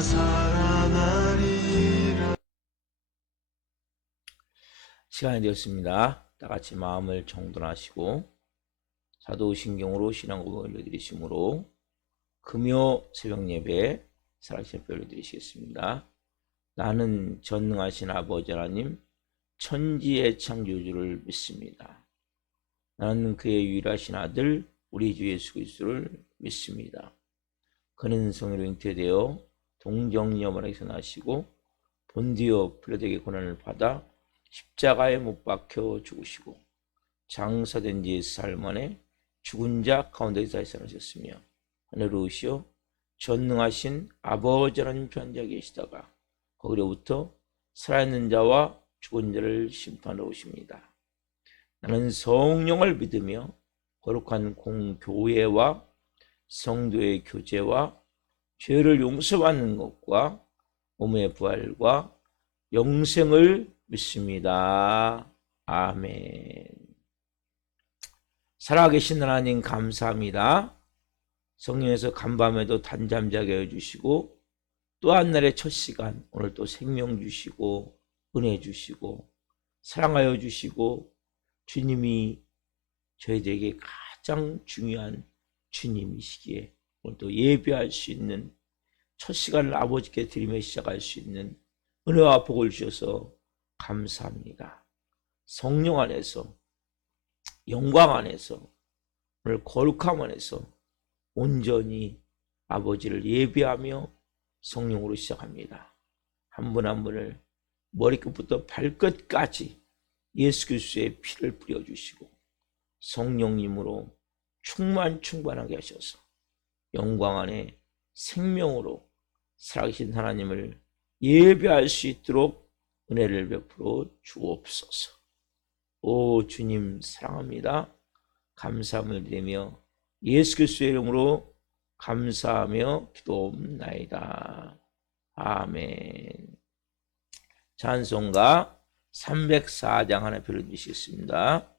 살아나리라. 시간이 되었습니다. 다 같이 마음을 정돈하시고 사도신경으로 신앙 고백을 올려드리심으로 금요 새벽 예배 살아계신 뼈 올려드리시겠습니다. 나는 전능하신 아버지 하나님 천지의 창조주를 믿습니다. 나는 그의 유일하신 아들 우리 주 예수 그리스도를 믿습니다. 그는 성령으로 잉태되어 동정녀마리아에서 나시고 본디오 빌라도에게 고난을 받아 십자가에 못 박혀 죽으시고 장사된 지 4일 만에 죽은 자 가운데서 다시 살아나셨으며 하늘로 오시어 전능하신 아버지 하나님 편자 계시다가 거기로부터 살아있는 자와 죽은 자를 심판하러 오십니다. 나는 성령을 믿으며 거룩한 공교회와 성도의 교제와 죄를 용서받는 것과 몸의 부활과 영생을 믿습니다. 아멘. 살아계신 하나님 감사합니다. 성령에서 간밤에도 단잠 자게 해주시고 또 한 날의 첫 시간 오늘 또 생명 주시고 은혜 주시고 사랑하여 주시고 주님이 저희들에게 가장 중요한 주님이시기에 오늘 또 예배할 수 있는 첫 시간을 아버지께 드리며 시작할 수 있는 은혜와 복을 주셔서 감사합니다. 성령 안에서 영광 안에서 오늘 거룩함 안에서 온전히 아버지를 예배하며 성령으로 시작합니다. 한 분 한 분을 머리끝부터 발끝까지 예수 그리스도의 피를 뿌려주시고 성령님으로 충만하게 하셔서 영광 안에 생명으로 살아계신 하나님을 예배할 수 있도록 은혜를 베풀어 주옵소서. 오 주님 사랑합니다. 감사함을 드리며 예수 그리스도의 이름으로 감사하며 기도옵나이다. 아멘. 찬송가 304장 하나 불러주시겠습니다.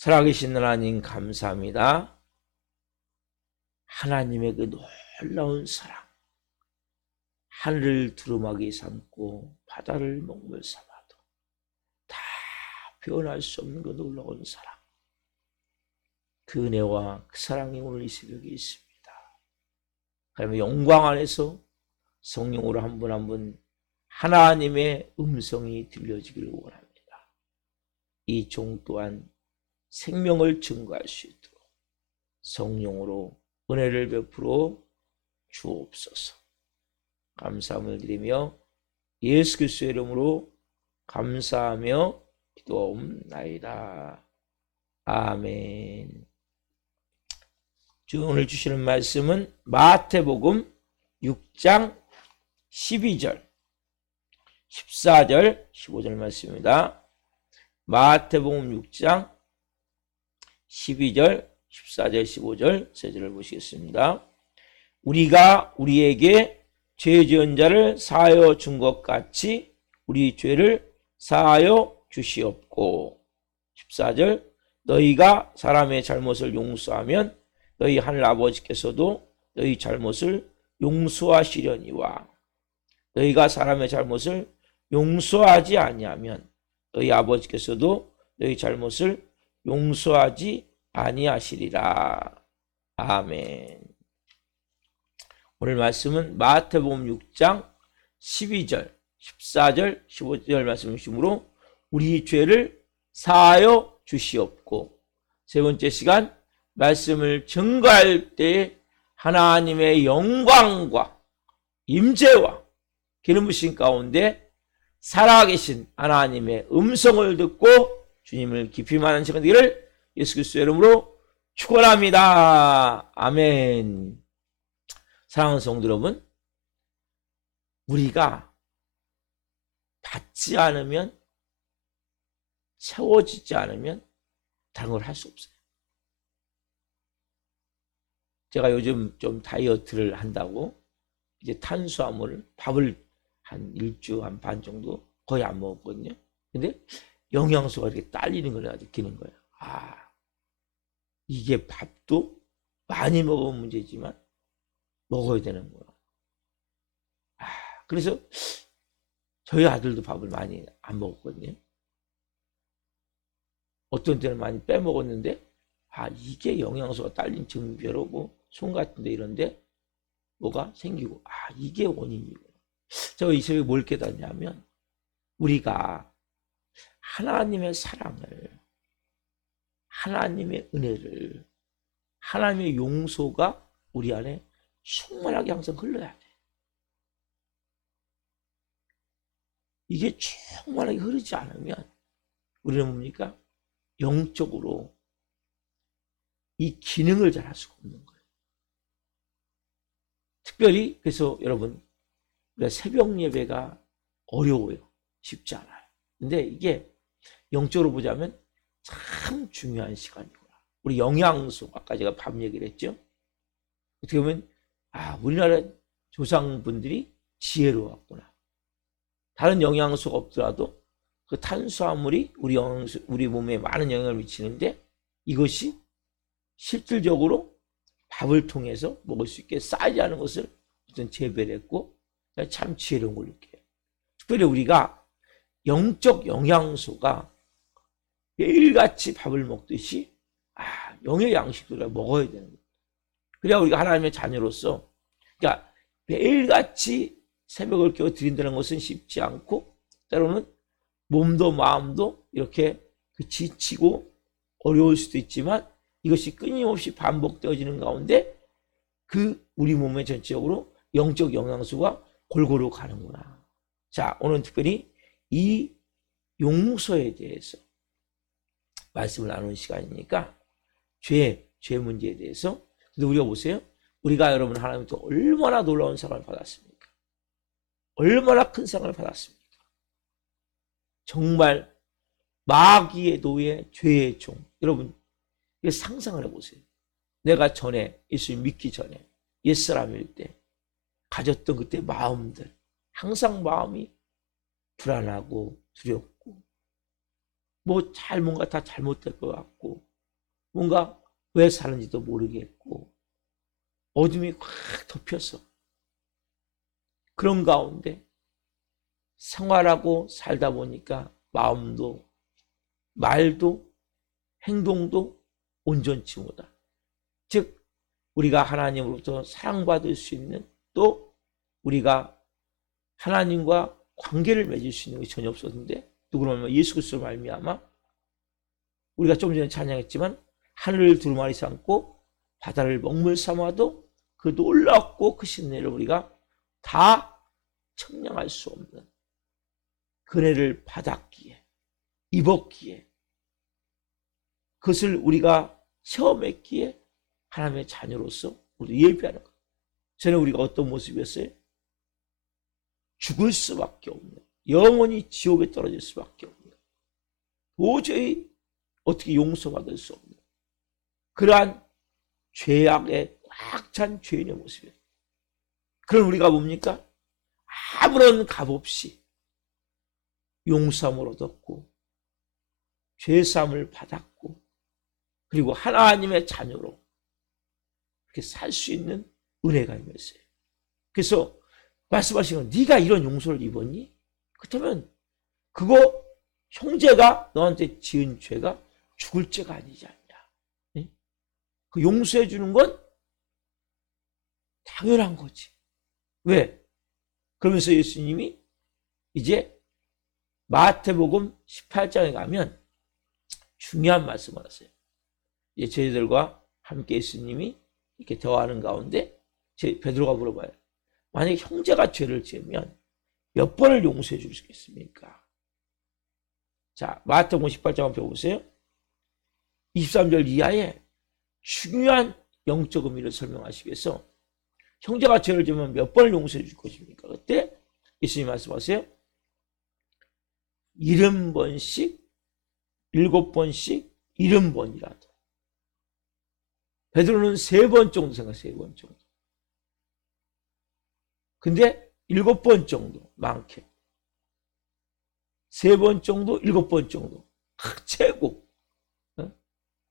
살아계신 하나님 감사합니다. 하나님의 그 놀라운 사랑, 하늘을 두루마기 삼고 바다를 먹물 삼아도 다 표현할 수 없는 그 놀라운 사랑, 그 은혜와 그 사랑이 오늘 이 새벽에 있습니다. 하나님의 영광 안에서 성령으로 한 분 한 분 하나님의 음성이 들려지기를 원합니다. 이 종 또한 생명을 증거할 수 있도록 성령으로 은혜를 베풀어 주옵소서. 감사함을 드리며 예수 그리스도의 이름으로 감사하며 기도하옵나이다. 아멘. 오늘 주시는 말씀은 마태복음 6장 12절, 14절, 15절 말씀입니다. 마태복음 6장 12절, 14절, 15절 세 절을 보시겠습니다. 우리가 우리에게 죄 지은 자를 사하여 준 것 같이 우리 죄를 사하여 주시옵고. 14절, 너희가 사람의 잘못을 용서하면 너희 하늘 아버지께서도 너희 잘못을 용서하시려니와 너희가 사람의 잘못을 용서하지 아니하면 너희 아버지께서도 너희 잘못을 용서하지 아니하시리라. 아멘. 오늘 말씀은 마태복음 6장 12절, 14절, 15절 말씀이시므로 우리 죄를 사하여 주시옵고, 세 번째 시간 말씀을 증거할 때 하나님의 영광과 임재와 기름 부으심 가운데 살아계신 하나님의 음성을 듣고 주님을 깊이 만난 시간 되기를 예수 그리스도의 이름으로 축원합니다. 아멘. 사랑하는 성도 여러분, 우리가 받지 않으면, 채워지지 않으면 다른 걸 할 수 없어요. 제가 요즘 좀 다이어트를 한다고 이제 탄수화물, 밥을 한 일주 한 반 정도 거의 안 먹었거든요. 근데 영양소가 이렇게 딸리는 걸 느끼는 거예요. 이게 밥도 많이 먹으면 문제지만 먹어야 되는구나. 그래서 저희 아들도 밥을 많이 안 먹었거든요. 어떤 때는 많이 빼먹었는데 이게 영양소가 딸린 증표로 손 같은데 이런데 뭐가 생기고 이게 원인이구나. 제가 이 새벽에 뭘 깨닫냐면 우리가 하나님의 사랑을, 하나님의 은혜를, 하나님의 용서가 우리 안에 충만하게 항상 흘러야 돼. 이게 충만하게 흐르지 않으면 우리는 뭡니까? 영적으로 이 기능을 잘 할 수가 없는 거예요. 특별히 그래서 여러분, 우리가 새벽 예배가 어려워요. 쉽지 않아요. 근데 이게 영적으로 보자면 참 중요한 시간이구나. 우리 영양소, 아까 제가 밥 얘기를 했죠. 어떻게 보면 우리나라 조상분들이 지혜로웠구나. 다른 영양소가 없더라도 그 탄수화물이 우리 몸에 많은 영향을 미치는데 이것이 실질적으로 밥을 통해서 먹을 수 있게 쌓이지 않은 것을 어떤 재배를 했고 참 지혜로운 걸 느껴요. 특별히 우리가 영적 영양소가 매일같이 밥을 먹듯이 영의 양식들을 먹어야 되는 거예요. 그래야 우리가 하나님의 자녀로서, 그러니까 매일같이 새벽을 깨워 드린다는 것은 쉽지 않고 때로는 몸도 마음도 이렇게 지치고 어려울 수도 있지만 이것이 끊임없이 반복되어지는 가운데 우리 몸의 전체적으로 영적 영양소가 골고루 가는구나. 자, 오늘 특별히 이 용서에 대해서 말씀을 나누는 시간이니까 죄 문제에 대해서. 근데 우리가 보세요. 우리가 여러분 하나님부터 얼마나 놀라운 사랑을 받았습니까? 얼마나 큰 사랑을 받았습니까? 정말 마귀의 노예, 죄의 종. 여러분 상상을 해보세요. 내가 전에 예수님 믿기 전에 옛사람일 때 가졌던 그때 마음들, 항상 마음이 불안하고 두렵고 뭔가 다 잘못될 것 같고 뭔가 왜 사는지도 모르겠고 어둠이 확 덮였어. 그런 가운데 생활하고 살다 보니까 마음도 말도 행동도 온전치 못하다. 즉 우리가 하나님으로부터 사랑받을 수 있는, 또 우리가 하나님과 관계를 맺을 수 있는 것이 전혀 없었는데, 누구라면 예수 그리스도로 말미암아 우리가 좀 전에 찬양했지만 하늘을 두루마리 삼고 바다를 먹물 삼아도 그 놀랍고 크신 은혜를 우리가 다 청량할 수 없는 그네를 받았기에, 입었기에, 그것을 우리가 체험했기에 하나님의 자녀로서 우리 예배하는 것. 전에 우리가 어떤 모습이었어요? 죽을 수밖에 없는, 영원히 지옥에 떨어질 수밖에 없는, 도저히 어떻게 용서받을 수 없는 그러한 죄악에 꽉 찬 죄인의 모습이에요. 그럼 우리가 뭡니까? 아무런 값 없이 용서함을 얻었고 죄사함을 받았고 그리고 하나님의 자녀로 그렇게 살 수 있는 은혜가 임했어요. 그래서 말씀하시는 건 네가 이런 용서를 입었니? 그렇다면 그거 형제가 너한테 지은 죄가 죽을 죄가 아니지 않냐? 그 용서해 주는 건 당연한 거지. 왜? 그러면서 예수님이 이제 마태복음 18장에 가면 중요한 말씀을 하세요. 이제 저희들과 함께 예수님이 이렇게 대화하는 가운데 베드로가 물어봐요. 만약에 형제가 죄를 지으면 몇 번을 용서해 줄 수 있겠습니까? 자, 마태복음 18장 한번 펴보세요. 23절 이하에 중요한 영적 의미를 설명하시기 위해서 형제가 죄를 지으면 몇 번을 용서해 줄 것입니까? 그때 예수님 말씀하세요. 70번씩, 7번씩, 70번이라도. 베드로는 3번 정도 생각해요. 3번 정도. 근데 7번 정도 많게. 3번 정도, 7번 정도. 최고.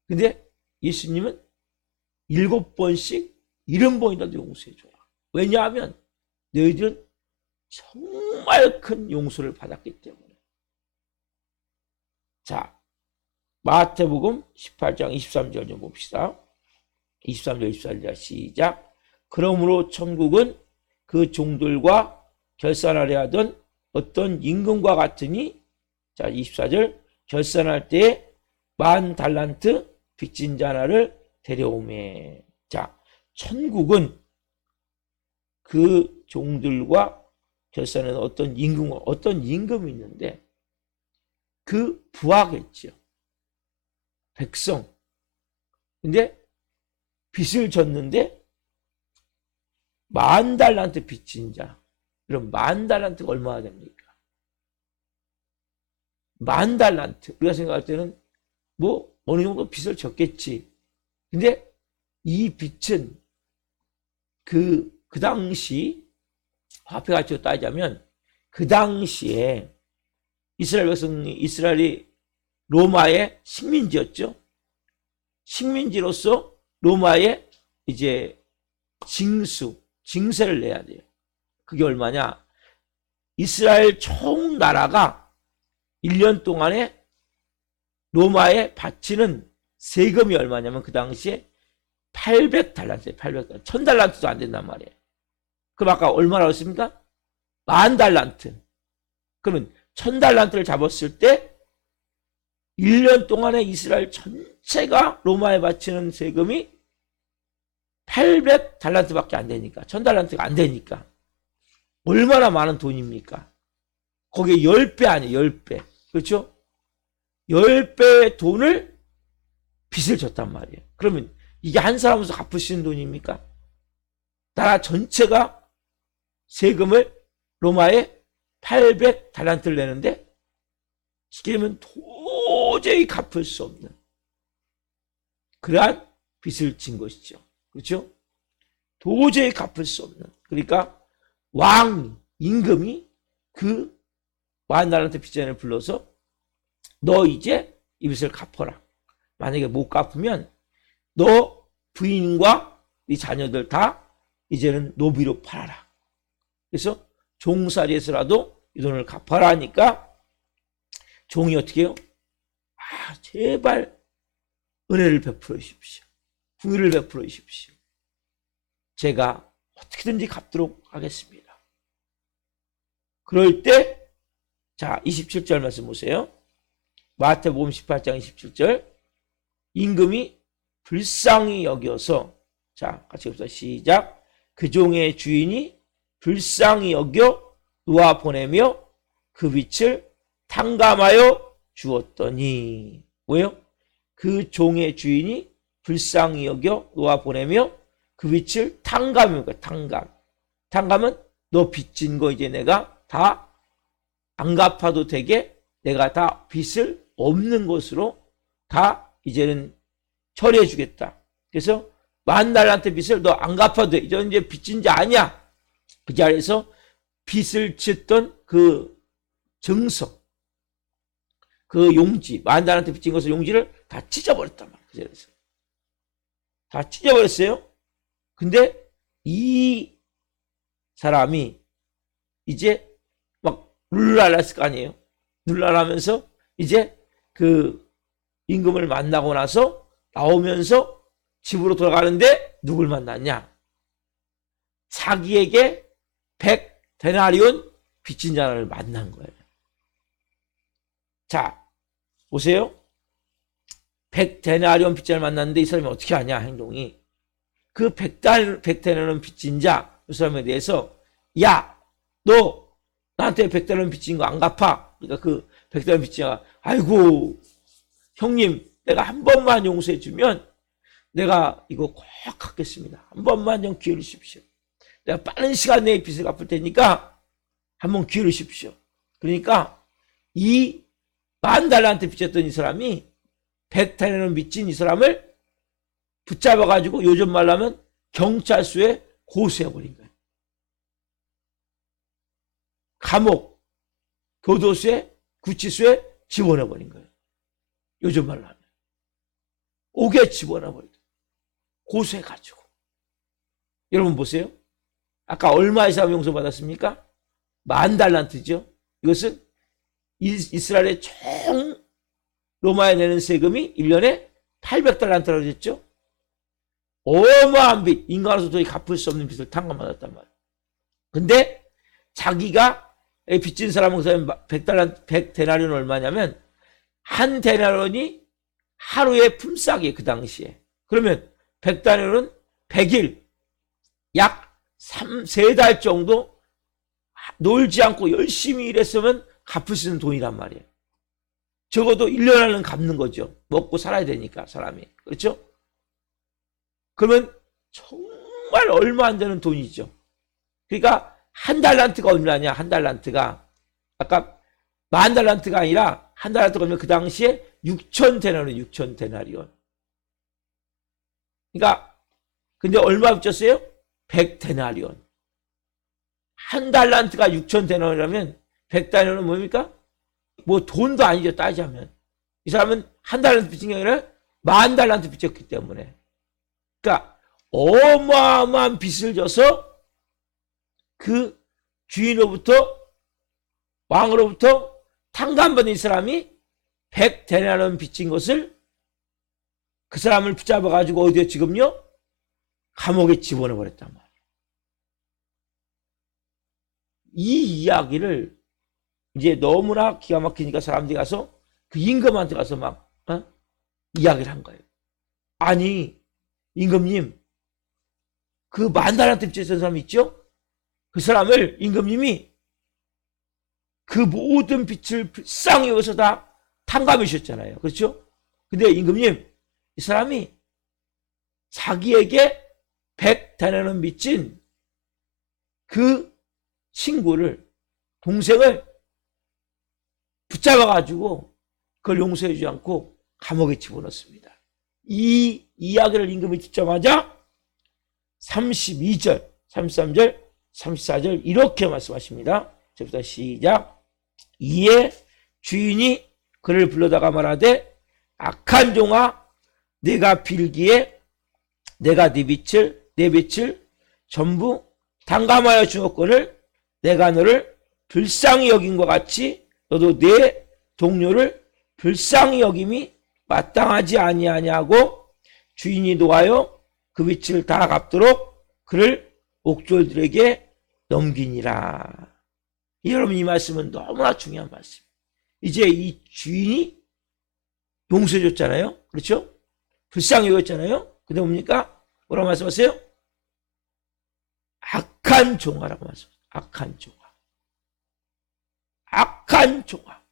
근데 예수님은 7번씩 70번이라도 용서해줘라. 왜냐하면 너희들은 정말 큰 용서를 받았기 때문에. 자, 마태복음 18장 23절 좀 봅시다. 23절 24절 시작. 그러므로 천국은 그 종들과 결산하려 하던 어떤 임금과 같으니, 자 24절, 결산할 때에 10,000달란트 빚진 자 하나를 데려오매. 자, 천국은 그 종들과 결산하는 어떤 임금이 있는데 그 부하겠죠. 백성. 근데 빚을 졌는데 10,000달란트 빚진 자. 그럼 10,000달란트가 얼마나 됩니까? 10,000달란트. 우리가 생각할 때는 뭐 어느 정도 빚을 졌겠지. 근데 이 빚은 그 당시 화폐 가치로 따지자면 그 당시에 이스라엘이 로마의 식민지였죠. 식민지로서 로마에 이제 징세를 내야 돼요. 그게 얼마냐? 이스라엘 총 나라가 1년 동안에 로마에 바치는 세금이 얼마냐면 그 당시에 800달란트예요. 800달란트. 1,000달란트도 안 된단 말이에요. 그럼 아까 얼마라고 했습니까? 10,000달란트. 그러면 1,000달란트를 잡았을 때 1년 동안에 이스라엘 전체가 로마에 바치는 세금이 800달란트밖에 안 되니까, 1,000달란트가 안 되니까 얼마나 많은 돈입니까? 거기에 10배 아니에요. 10배. 그렇죠? 10배의 돈을 빚을 졌단 말이에요. 그러면 이게 한 사람으로서 갚을 수 있는 돈입니까? 나라 전체가 세금을 로마에 800달란트를 내는데 쉽게 되면 도저히 갚을 수 없는 그러한 빚을 진 것이죠. 그렇죠? 도저히 갚을 수 없는. 그러니까 왕, 임금이 그 10,000달란트 빚자를 불러서 너 이제 이 빚을 갚아라. 만약에 못 갚으면 너 부인과 네 자녀들 다 이제는 노비로 팔아라. 그래서 종살이에서라도 이 돈을 갚아라 하니까 종이 어떻게 해요? 제발 은혜를 베풀어 주십시오. 긍휼을 베풀어 주십시오. 제가 어떻게든지 갚도록 하겠습니다. 그럴 때, 자, 27절 말씀 보세요. 마태복음 18장 27절. 임금이 불쌍히 여겨서, 자, 같이 봅시다. 시작. 그 종의 주인이 불쌍히 여겨 놓아 보내며 그 빛을 탕감하여 주었더니, 뭐예요? 그 종의 주인이 불쌍히 여겨 놓아 보내며 그 빛을 탕감입니다. 탕감. 탕감은 너 빚진 거 이제 내가 다 안 갚아도 되게 내가 다 빚을 없는 것으로 다 이제는 처리해 주겠다. 그래서 10,000달란트 빚을 너 안 갚아도 돼. 이제 빚진 자 아니야. 그 자리에서 빚을 짓던 그 증서, 그 용지, 10,000달란트 빚진 것을 용지를 다 찢어버렸단 말이야. 그 자리에서. 다 찢어버렸어요. 근데 이 사람이 이제 막 룰랄했을 거 아니에요. 룰랄하면서 이제 그 임금을 만나고 나서 나오면서 집으로 돌아가는데 누굴 만났냐? 자기에게 100데나리온 빚진 자를 만난 거예요. 자, 보세요. 100데나리온 빚진 자를 만났는데 이 사람이 어떻게 하냐, 행동이. 그 100데나리온 빚진 자, 그 사람에 대해서, 야, 너 나한테 100데나리온 빚진 거 안 갚아. 그러니까 그 100데나리온 빚진 자가, 아이고, 형님, 내가 한 번만 용서해 주면 내가 이거 꼭 갚겠습니다. 한 번만 좀 기회를 주십시오. 내가 빠른 시간 내에 빚을 갚을 테니까 한번 기회를 주십시오. 그러니까 이 10,000달란트 빚졌던 이 사람이 100데나리온 빚진 이 사람을 붙잡아가지고 요즘 말로 하면 경찰서에 고소해버린 거예요. 감옥, 교도소에, 구치소에 집어넣어버린 거예요. 요즘 말로 하면. 옥에 집어넣어버리고 고소해가지고. 여러분 보세요. 아까 얼마의 사람 용서받았습니까? 10,000달란트죠. 이것은 이스라엘의 총 로마에 내는 세금이 1년에 800달란트라고 했죠. 어마어마한 빚, 인간으로서 도저히 갚을 수 없는 빚을 탕감받았단 말이에요. 근데 자기가 빚진 사람은 100데나리온 얼마냐면 한 데나리온이 하루의 품삯이에요. 그 당시에. 그러면 100데나리온은 100일 약 3달 정도 놀지 않고 열심히 일했으면 갚을 수 있는 돈이란 말이에요. 적어도 1년 안은 갚는 거죠. 먹고 살아야 되니까 사람이. 그렇죠? 그러면 정말 얼마 안 되는 돈이죠. 그러니까 한 달란트가 얼마냐? 한 달란트가 아까 10,000달란트가 아니라 한 달란트가 얼마? 그 당시에 6,000데나리온, 6,000데나리온. 그러니까 근데 얼마 붙였어요? 100데나리온. 한 달란트가 6,000데나리온이라면 100데나리온은 뭡니까? 뭐 돈도 아니죠, 따지자면. 이 사람은 한 달란트 빚진 게 아니라 10,000달란트 빚졌기 때문에. 그러니까 어마어마한 빚을 져서 그 주인으로부터, 왕으로부터 탕감받은 이 사람이 100데나리온 빚진 것을 그 사람을 붙잡아가지고 어디에 지금요? 감옥에 집어넣어버렸단 말이에요. 이 이야기를 이제 너무나 기가 막히니까 사람들이 가서 그 임금한테 가서 막 이야기를 한 거예요. 아니, 임금님, 그 10,000달란트 빚졌던 사람 있죠? 그 사람을 임금님이 그 모든 빚을 불쌍히 여기서 다 탕감해 주셨잖아요. 그렇죠? 근데 임금님, 이 사람이 자기에게 100데나리온 빚진 그 친구를, 동생을 붙잡아가지고 그걸 용서해주지 않고 감옥에 집어넣습니다. 이 이야기를 임금이 듣자마자 32절, 33절, 34절 이렇게 말씀하십니다. 저부터 시작. 이에 주인이 그를 불러다가 말하되 악한 종아, 내가 빌기에 내가 내 빛을 전부 탕감하여 주었거늘 내가 너를 불쌍히 여긴 것 같이 너도 내 동료를 불쌍히 여김이 마땅하지 아니하냐고 주인이 노하여 그 빛을 다 갚도록 그를 옥졸들에게 넘기니라. 여러분, 이 말씀은 너무나 중요한 말씀. 이제 이 주인이 용서해 줬잖아요. 그렇죠? 불쌍히 여겼잖아요. 근데 뭡니까? 뭐라고 말씀하세요? 악한 종아라고 말씀하세요. 악한 종아. 악한 종아.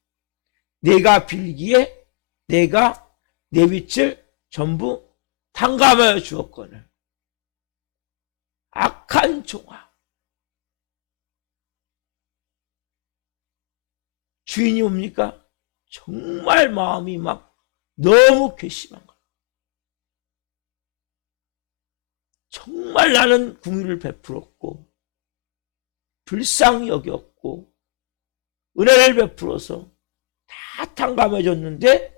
내가 빌기에 내가 내 빛을 전부 탕감하여 주었거늘. 악한 종아. 주인이 뭡니까? 정말 마음이 막 너무 괘씸한 거예요. 정말 나는 궁유를 베풀었고 불쌍히 여겼고 은혜를 베풀어서 다 탕감해 줬는데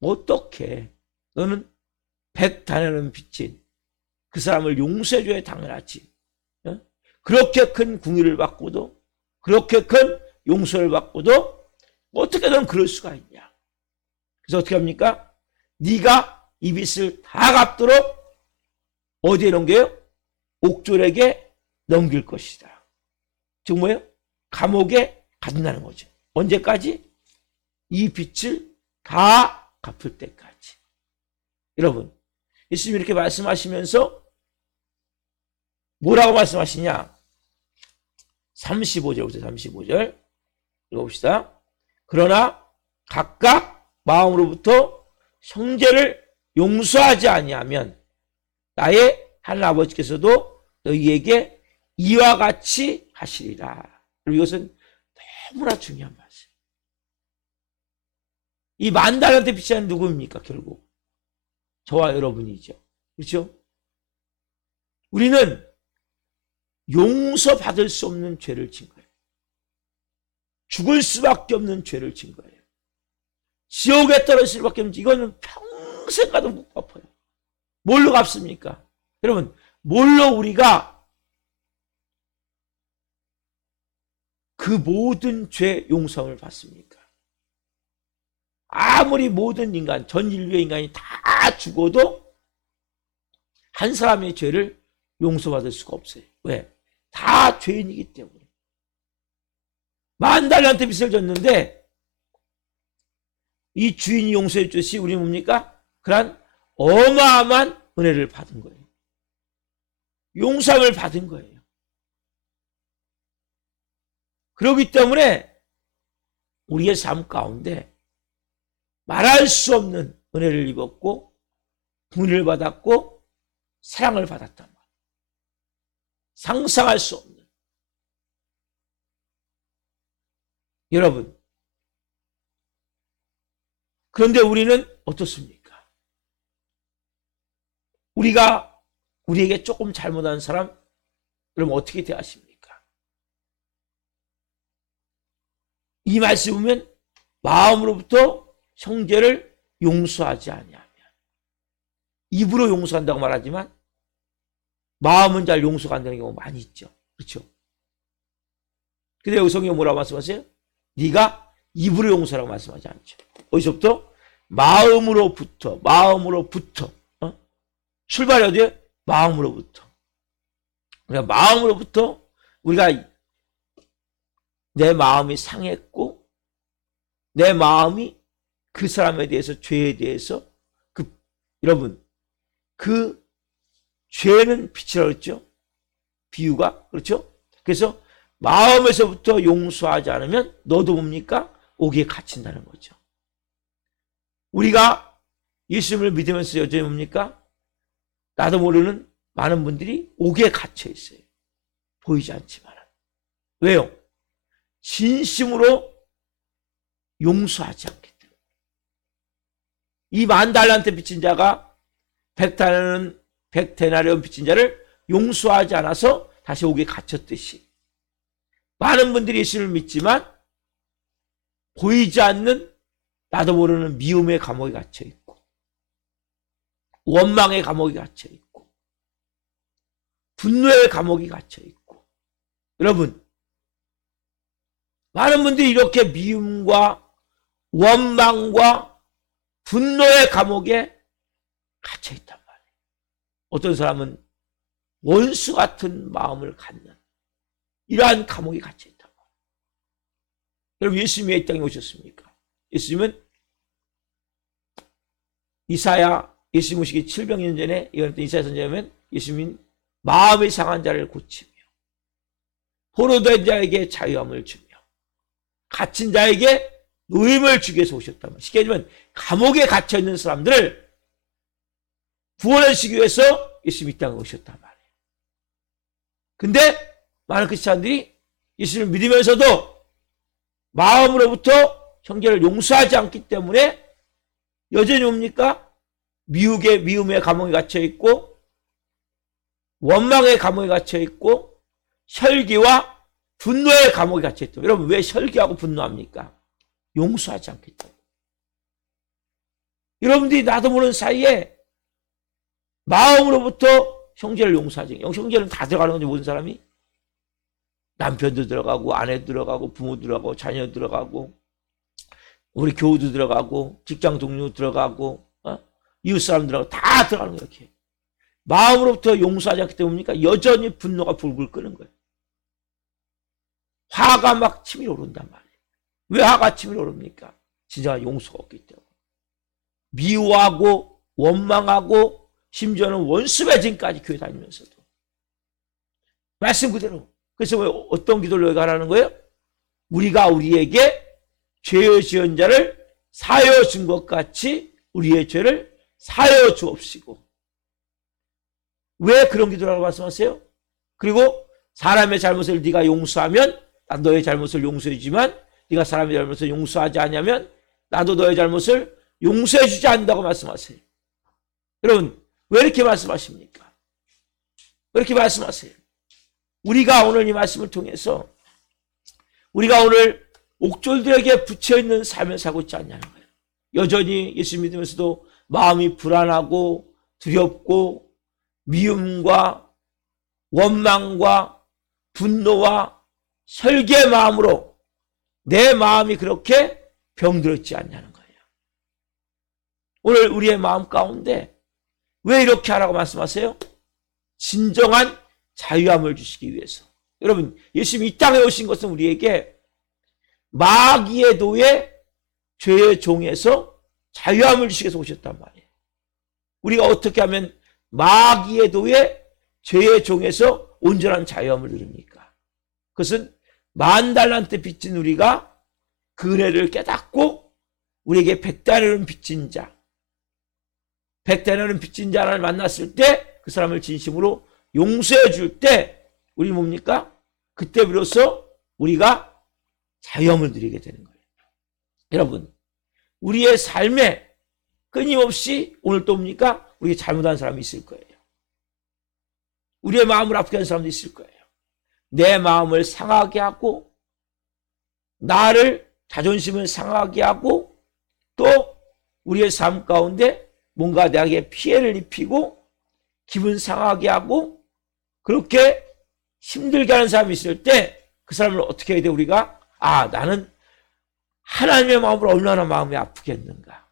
어떻게 너는 100단에는 빚진 그 사람을 용서해 줘야 당연하지. 그렇게 큰 궁유를 받고도 그렇게 큰 용서를 받고도 어떻게 넌 그럴 수가 있냐. 그래서 어떻게 합니까? 네가 이 빚을 다 갚도록 어디에 넘겨요? 옥졸에게 넘길 것이다. 즉 뭐예요? 감옥에 가둔다는 거죠. 언제까지? 이 빚을 다 갚을 때까지. 여러분, 예수님이 이렇게 말씀하시면서 뭐라고 말씀하시냐? 35절 보세요. 35절 읽어봅시다. 그러나 각각 마음으로부터 형제를 용서하지 아니하면 나의 하늘 아버지께서도 너희에게 이와 같이 하시리라. 그리고 이것은 너무나 중요한 말씀. 이 10,000달란트 빚자는 누구입니까? 결국 저와 여러분이죠. 그렇죠? 우리는 용서받을 수 없는 죄를 진 거예요. 죽을 수밖에 없는 죄를 진 거예요. 지옥에 떨어질 수밖에 없는, 이거는 평생 가도 못 갚아요. 뭘로 갚습니까? 여러분, 뭘로 우리가 그 모든 죄 용서를 받습니까? 아무리 모든 인간, 전 인류의 인간이 다 죽어도 한 사람의 죄를 용서받을 수가 없어요. 왜? 다 죄인이기 때문에. 10,000달란트 빚을 졌는데 이 주인이 용서해 주시 우리 뭡니까? 그런 어마어마한 은혜를 받은 거예요. 용서를 받은 거예요. 그렇기 때문에 우리의 삶 가운데 말할 수 없는 은혜를 입었고 긍휼을 받았고 사랑을 받았단 말이에요. 상상할 수 없는. 여러분, 그런데 우리는 어떻습니까? 우리에게 조금 잘못한 사람, 그럼 어떻게 대하십니까? 이 말씀 보면 마음으로부터 형제를 용서하지 아니하면, 입으로 용서한다고 말하지만 마음은 잘 용서가 안 되는 경우 많이 있죠. 그렇죠? 근데 여기 성경이 뭐라고 말씀하세요? 네가 입으로 용서라고 말씀하지 않죠. 어디서부터? 마음으로부터. 출발이 어디에요? 마음으로부터. 그러니까 마음으로부터 우리가 내 마음이 상했고 내 마음이 그 사람에 대해서, 죄에 대해서, 여러분, 그 죄는 빛이라고 했죠? 비유가. 그렇죠? 그래서 마음에서부터 용서하지 않으면 너도 뭡니까? 옥에 갇힌다는 거죠. 우리가 예수님을 믿으면서 여전히 뭡니까? 나도 모르는 많은 분들이 옥에 갇혀 있어요. 보이지 않지만. 왜요? 진심으로 용서하지 않기 때문에. 이 10,000달란트 빚진 자가 100데나리온 빚진 자를 용서하지 않아서 다시 옥에 갇혔듯이 많은 분들이 예수를 믿지만 보이지 않는 나도 모르는 미움의 감옥에 갇혀 있고 원망의 감옥에 갇혀 있고 분노의 감옥이 갇혀 있고, 여러분, 많은 분들이 이렇게 미움과 원망과 분노의 감옥에 갇혀 있단 말이에요. 어떤 사람은 원수 같은 마음을 갖는 이러한 감옥에 갇혀 있단 말이에요. 여러분, 예수님이 이 땅에 오셨습니까? 예수님은 예수님 오시기 700년 전에 이사야 선지자면 예수님은 마음이 상한 자를 고치며 포로된 자에게 자유함을 주며 갇힌 자에게 노임을 주기 위해서 오셨단 말이에요. 쉽게 얘기하면 감옥에 갇혀있는 사람들을 구원하시기 위해서 예수님이 이 땅에 오셨단 말이에요. 근데 많은 크리스찬들이 예수님을 믿으면서도 마음으로부터 형제를 용서하지 않기 때문에 여전히 뭡니까? 미움의 감옥에 갇혀있고 원망의 감옥에 갇혀있고 혈기와 분노의 감옥에 갇혀있다. 여러분, 왜 혈기하고 분노합니까? 용서하지 않기 때문에. 여러분들이 나도 모르는 사이에 마음으로부터 형제를 용서하지. 형제는 다 들어가는 건지 모든 사람이? 남편도 들어가고 아내도 들어가고 부모 들어가고 자녀 들어가고 우리 교우도 들어가고 직장 동료 들어가고 이웃 사람 들어가고 다 들어가는 거예요. 이렇게 마음으로부터 용서하지 않기 때문입니까? 여전히 분노가 불불 끄는 거예요. 화가 막 치밀어 오른단 말이에요. 왜 화가 치밀어 오릅니까? 진정한 용서가 없기 때문에. 미워하고 원망하고 심지어는 원수 맺음까지 교회 다니면서도 말씀 그대로. 그래서 왜 어떤 기도를 여기가 하라는 거예요? 우리가 우리에게 죄의 지은 자를 사하여 준 것 같이 우리의 죄를 사하여 주옵시고. 왜 그런 기도라고 말씀하세요? 그리고 사람의 잘못을 네가 용서하면 나도 너의 잘못을 용서해 주지만 네가 사람의 잘못을 용서하지 않으면 나도 너의 잘못을 용서해 주지 않는다고 말씀하세요. 여러분, 왜 이렇게 말씀하십니까? 왜 이렇게 말씀하세요? 우리가 오늘 이 말씀을 통해서 우리가 오늘 옥졸들에게 붙여있는 삶을 살고 있지 않냐는 거예요. 여전히 예수 믿으면서도 마음이 불안하고 두렵고 미움과 원망과 분노와 설계의 마음으로 내 마음이 그렇게 병들었지 않냐는 거예요. 오늘 우리의 마음 가운데 왜 이렇게 하라고 말씀하세요? 진정한 자유함을 주시기 위해서. 여러분, 예수님이 이 땅에 오신 것은 우리에게 마귀의 도에 죄의 종에서 자유함을 주시기 위해서 오셨단 말이에요. 우리가 어떻게 하면 마귀의 도에 죄의 종에서 온전한 자유함을 누립니까? 그것은 만 달란트 빚진 우리가 그 은혜를 깨닫고 우리에게 100달러는 빚진 자, 100달러는 빚진 자를 만났을 때 그 사람을 진심으로 용서해 줄 때 우리 뭡니까? 그때 비로소 우리가 자유함을 누리게 되는 거예요. 여러분, 우리의 삶에 끊임없이 오늘 또 뭡니까? 우리가 잘못한 사람이 있을 거예요. 우리의 마음을 아프게 하는 사람도 있을 거예요. 내 마음을 상하게 하고 나를 자존심을 상하게 하고 또 우리의 삶 가운데 뭔가 나에게 피해를 입히고 기분 상하게 하고 그렇게 힘들게 하는 사람이 있을 때 그 사람을 어떻게 해야 돼? 우리가 나는 하나님의 마음으로 얼마나 마음이 아프겠는가.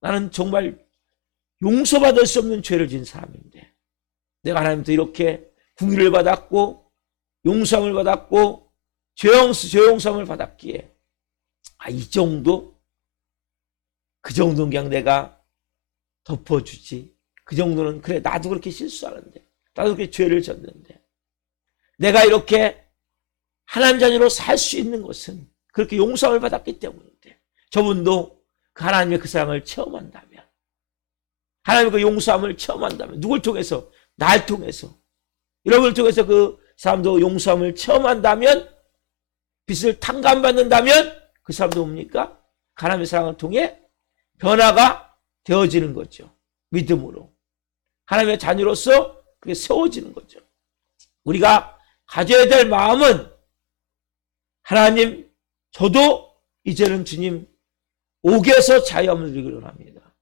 나는 정말 용서받을 수 없는 죄를 지은 사람인데 내가 하나님부터 이렇게 궁의를 받았고 용서함을 받았고 죄용서함을 받았기에 이 정도? 그 정도는 그냥 내가 덮어주지. 그 정도는 그래 나도 그렇게 실수하는데 나도 그렇게 죄를 졌는데 내가 이렇게 하나님 자녀로 살 수 있는 것은 그렇게 용서함을 받았기 때문인데 저분도 그 하나님의 그 사랑을 체험한다면 하나님의 그 용서함을 체험한다면 누굴 통해서? 날 통해서 여러분을 통해서 그 사람도 용서함을 체험한다면 빚을 탕감받는다면 그 사람도 뭡니까? 하나님의 사랑을 통해 변화가 되어지는 거죠. 믿음으로 하나님의 자녀로서 그게 세워지는 거죠. 우리가 가져야 될 마음은 하나님, 저도 이제는 주님 옥에서 자유함을 누리기를 원합니다.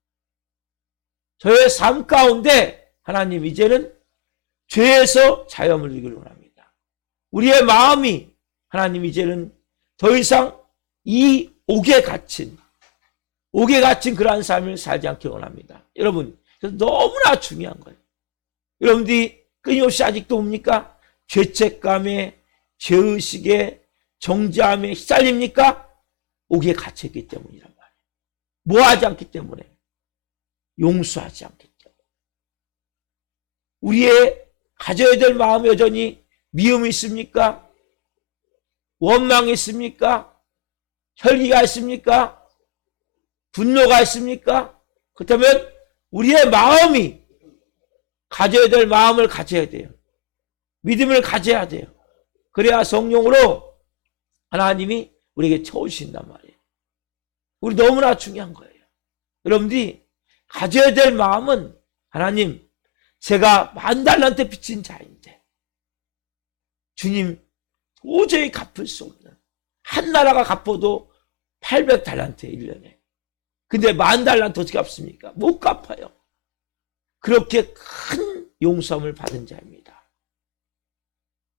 저의 삶 가운데 하나님 이제는 죄에서 자유함을 누리기를 원합니다. 우리의 마음이 하나님 이제는 더 이상 이 옥에 갇힌 그러한 삶을 살지 않기 원합니다. 여러분, 너무나 중요한 거예요. 여러분들이 끊임없이 아직도 뭡니까? 죄책감에, 죄의식에, 정죄함에 시달립니까? 옥에 갇혀있기 때문이란 말이에요. 뭐하지 않기 때문에? 용서하지 않기 때문에. 우리의 가져야 될 마음에 여전히 미움이 있습니까? 원망이 있습니까? 혈기가 있습니까? 분노가 있습니까? 그렇다면 우리의 마음이 가져야 될 마음을 가져야 돼요. 믿음을 가져야 돼요. 그래야 성령으로 하나님이 우리에게 채워주신단 말이에요. 우리 너무나 중요한 거예요. 여러분들이 가져야 될 마음은 하나님, 제가 10,000달란트 빚진 자인데 주님 도저히 갚을 수 없는, 한 나라가 갚아도 800달란트에 1년에. 근데 10,000달란트 어떻게 갚습니까? 못 갚아요. 그렇게 큰 용서함을 받은 자입니다.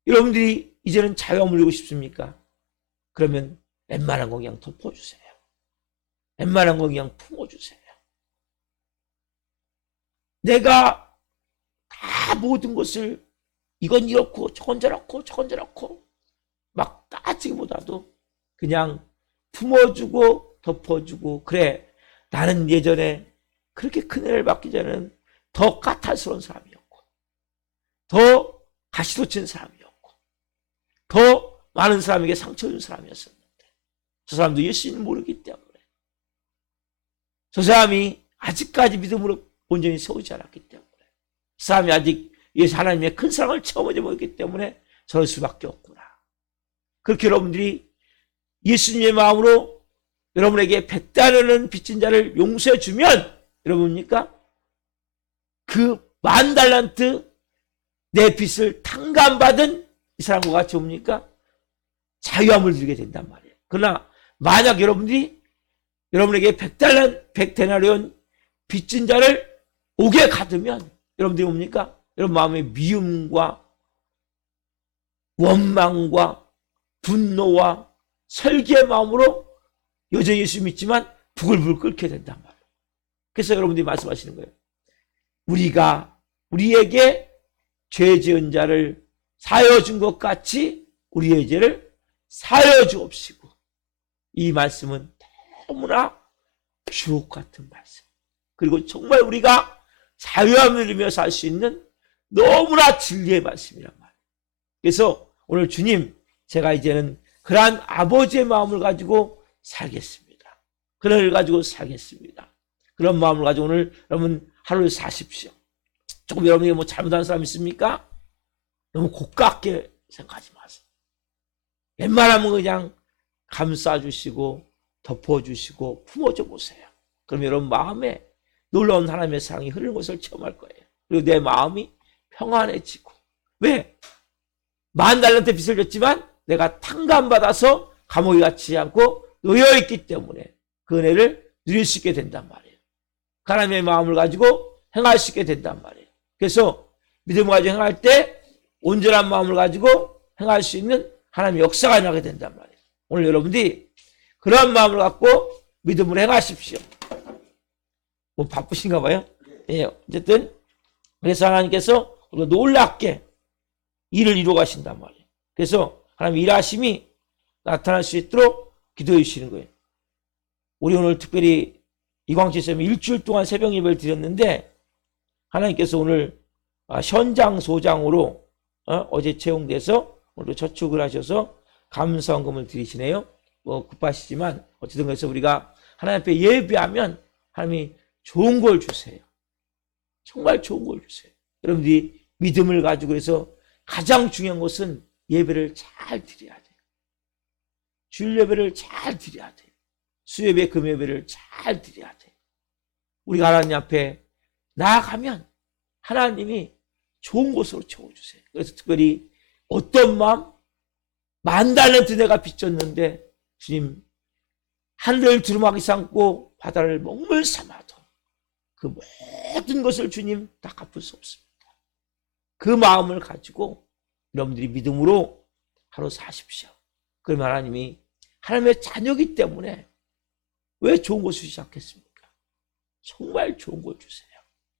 여러분들이 이제는 자유함을 누리고 싶습니까? 그러면 웬만한 거 그냥 덮어주세요. 웬만한 거 그냥 품어주세요. 내가 다 모든 것을 이건 이렇고 저건 저렇고 막 따지기보다도 그냥 품어주고 덮어주고, 그래, 나는 예전에 그렇게 큰 은혜를 받기 전에는 더 까탈스러운 사람이었고, 더 가시돋친 사람이었고, 더 많은 사람에게 상처 준 사람이었었는데, 저 사람도 예수님을 모르기 때문에, 저 사람이 아직까지 믿음으로 온전히 세우지 않았기 때문에, 그 사람이 아직 예수 하나님의 큰 사랑을 체험하지 못했기 때문에 저럴 수밖에 없구나. 그렇게 여러분들이 예수님의 마음으로 여러분에게 100달러는 빚진 자를 용서해 주면, 여러분입니까? 그 10,000달란트 내 빚을 탕감받은 이 사람과 같이 옵니까? 자유함을 누리게 된단 말이에요. 그러나 만약 여러분들이 여러분에게 100데나리온 빚진 자를 옥에 가두면 여러분들이 뭡니까? 여러분 마음에 미움과 원망과 분노와 설기의 마음으로 여전히 예수 믿지만 부글부글 끓게 된단 말이에요. 그래서 여러분들이 말씀하시는 거예요. 우리에게 죄 지은 자를 사하여 준 것 같이 우리의 죄를 사하여 주옵시고. 이 말씀은 너무나 주옥 같은 말씀, 그리고 정말 우리가 자유함을 누리며 살 수 있는 너무나 진리의 말씀이란 말이에요. 그래서 오늘 주님, 제가 이제는 그러한 아버지의 마음을 가지고 살겠습니다. 그런 을 가지고 살겠습니다. 그런 마음을 가지고 오늘 여러분 하루를 사십시오. 조금 여러분이 뭐 잘못한 사람 있습니까? 너무 고깝게 생각하지 마세요. 웬만하면 그냥 감싸주시고 덮어주시고 품어줘 보세요. 그럼 여러분 마음에 놀라운 하나님의 사랑이 흐르는 것을 체험할 거예요. 그리고 내 마음이 평안해지고. 왜? 10,000달란트 빚을 졌지만 내가 탕감받아서 감옥에 갇히지 않고 놓여있기 때문에 그 은혜를 누릴 수 있게 된단 말이에요. 하나님의 마음을 가지고 행할 수 있게 된단 말이에요. 그래서 믿음을 가지고 행할 때 온전한 마음을 가지고 행할 수 있는 하나님의 역사가 나게 된단 말이에요. 오늘 여러분들이 그런 마음을 갖고 믿음으로 행하십시오. 뭐 바쁘신가 봐요. 예, 어쨌든 그래서 하나님께서 놀랍게 일을 이루어 가신단 말이에요. 그래서 하나님 일하심이 나타날 수 있도록 기도해 주시는 거예요. 우리 오늘 특별히 이광채쌤이 일주일 동안 새벽 예배를 드렸는데 하나님께서 오늘 현장 소장으로 어제 채용돼서 오늘 저축을 하셔서 감사원금을 드리시네요. 뭐 급하시지만 어쨌든 그래서 우리가 하나님 앞에 예배하면 하나님이 좋은 걸 주세요. 정말 좋은 걸 주세요. 여러분들이 믿음을 가지고 해서 가장 중요한 것은 예배를 잘 드려야 돼요. 주일 예배를 잘 드려야 돼요. 수예배, 금예배를 잘 드려야 돼요. 우리가 하나님 앞에 나아가면 하나님이 좋은 곳으로 채워주세요. 그래서 특별히 어떤 마음? 10,000달란트 내가 빚졌는데 주님, 하늘을 두루마기 삼고 바다를 먹물 삼아도 그 모든 것을 주님 다 갚을 수 없습니다. 그 마음을 가지고 여러분들이 믿음으로 하루 사십시오. 그러면 하나님이 하나님의 자녀이기 때문에 왜 좋은 것을 시작했습니까? 정말 좋은 걸 주세요.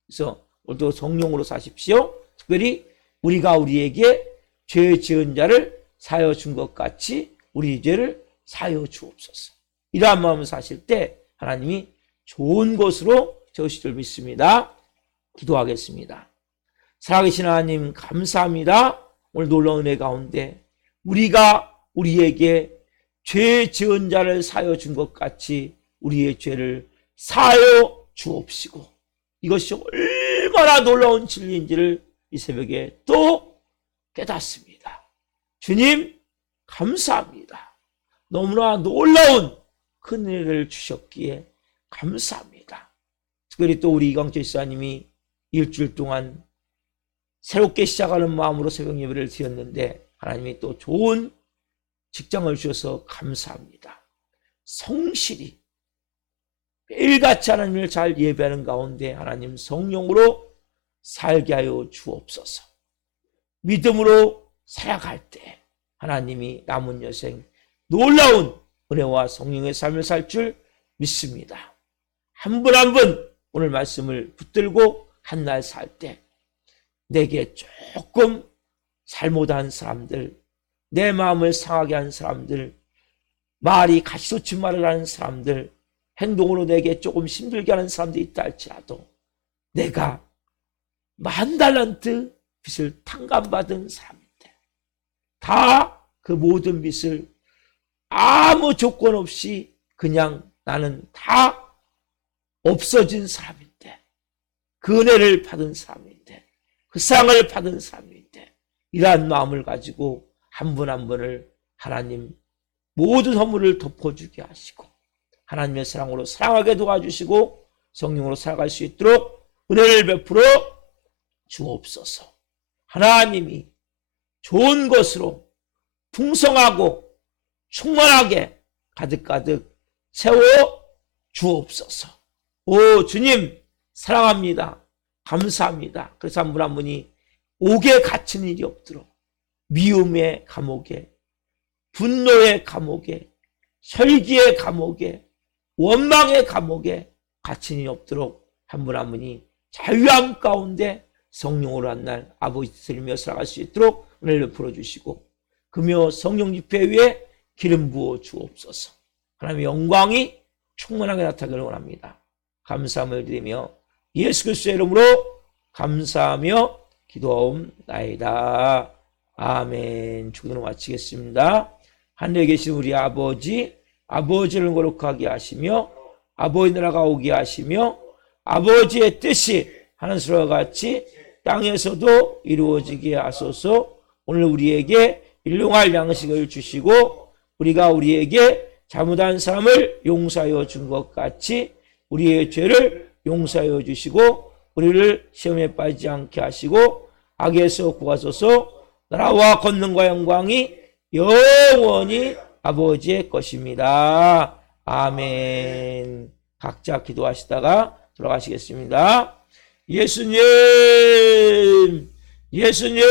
그래서 오늘도 성령으로 사십시오. 특별히 우리가 우리에게 죄 지은 자를 사하여 준 것 같이 우리 죄를 사하여 주옵소서. 이러한 마음을 사실 때 하나님이 좋은 것으로 채우실 줄 믿습니다. 기도하겠습니다. 살아계신 하나님 감사합니다. 오늘 놀라운 은혜 가운데 우리가 우리에게 죄 지은 자를 사하여 준 것 같이 우리의 죄를 사하여 주옵시고, 이것이 얼마나 놀라운 진리인지를 이 새벽에 또 깨닫습니다. 주님 감사합니다. 너무나 놀라운 큰 은혜를 주셨기에 감사합니다. 특별히 또 우리 이광철 집사님이 일주일 동안 새롭게 시작하는 마음으로 새벽 예배를 드렸는데 하나님이 또 좋은 직장을 주셔서 감사합니다. 성실히 매일같이 하나님을 잘 예배하는 가운데 하나님 성령으로 살게 하여 주옵소서. 믿음으로 살아갈 때 하나님이 남은 여생 놀라운 은혜와 성령의 삶을 살 줄 믿습니다. 한 분 한 분 오늘 말씀을 붙들고 한 날 살 때 내게 조금 잘못한 사람들, 내 마음을 상하게 한 사람들, 말이 가시돋친 말을 하는 사람들, 행동으로 내게 조금 힘들게 하는 사람들이 있다 할지라도 내가 10,000달란트 빚을 탕감받은 사람인데 다 그 모든 빚을 아무 조건 없이 그냥 나는 다 없어진 사람인데, 그 은혜를 받은 사람인데, 그 사랑을 받은 사람인데, 이러한 마음을 가지고 한 분 한 분을 하나님 모든 허물을 덮어주게 하시고 하나님의 사랑으로 사랑하게 도와주시고 성령으로 살아갈 수 있도록 은혜를 베풀어 주옵소서. 하나님이 좋은 것으로 풍성하고 충만하게 가득가득 채워 주옵소서. 오 주님 사랑합니다. 감사합니다. 그래서 한 분 한 분이 옥에 갇힌 일이 없도록, 미움의 감옥에, 분노의 감옥에, 혈기의 감옥에, 원망의 감옥에 갇힌 일이 없도록 한 분 한 분이 자유함 가운데 성령으로 한 날 아버지 들으며 살아갈 수 있도록 은혜를 풀어주시고 금요 성령 집회 위에 기름 부어 주옵소서. 하나님의 영광이 충만하게 나타나기를 원합니다. 감사함을 드리며 예수 그리스도의 이름으로 감사하며 기도하옵나이다. 아멘. 축도를 마치겠습니다. 하늘에 계신 우리 아버지, 아버지를 거룩하게 하시며 아버지 나라가 오게 하시며 아버지의 뜻이 하늘에서와 같이 땅에서도 이루어지게 하소서. 오늘 우리에게 일용할 양식을 주시고 우리가 우리에게 잘못한 사람을 용서하여 준 것 같이 우리의 죄를 용서하여 주시고 우리를 시험에 빠지지 않게 하시고 악에서 구하소서. 나라와 권능과 영광이 영원히 아버지의 것입니다. 아멘. 각자 기도하시다가 돌아가시겠습니다. 예수님, 예수님.